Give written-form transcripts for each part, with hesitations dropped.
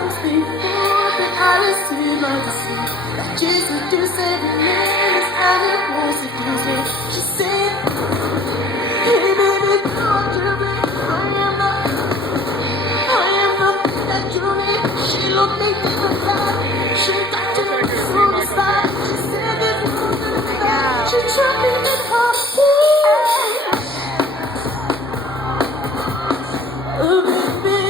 before that I received my deceit. That Jesus do save me, and it won't seduce me. She said, hey baby, come to me. I am not that you need. She looked me deep inside. She got to me from the side. She said this was the side. She trapped me in her head. Oh baby.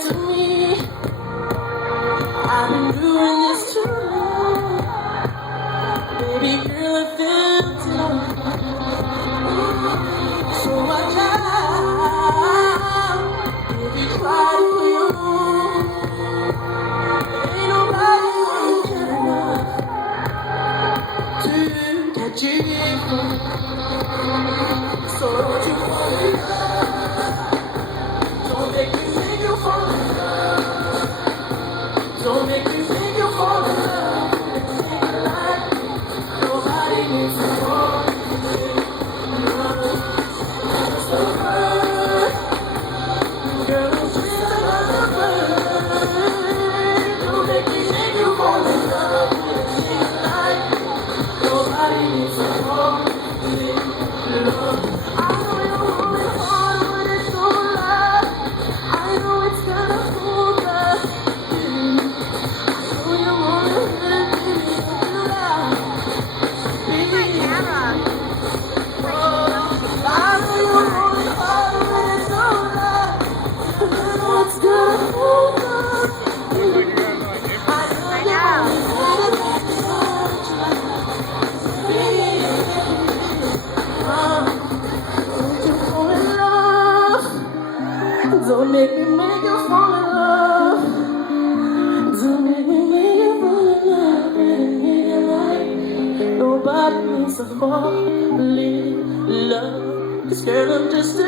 To me, I've been doing this too long. Baby girl, I feel too. So I try, baby, try to put you on. Ain't nobody gonna care enough to catch you. So don't you fall in love. Don't make me make you fall in love. Don't make me think you'll fall in love with a nigga like me. Nobody needs to fall in love. Just a bird. Girl, it's just another bird. Don't make me think you'll fall in love with a nigga like me. Nobody needs to fall in love. I know you're working hard, but it's so loud. I know it's gonna hold us. Don't make me make you fall in love. Don't make me make you fall in love with a nigga like me. Nobody needs to fall in love. 'Cause girl, I'm just a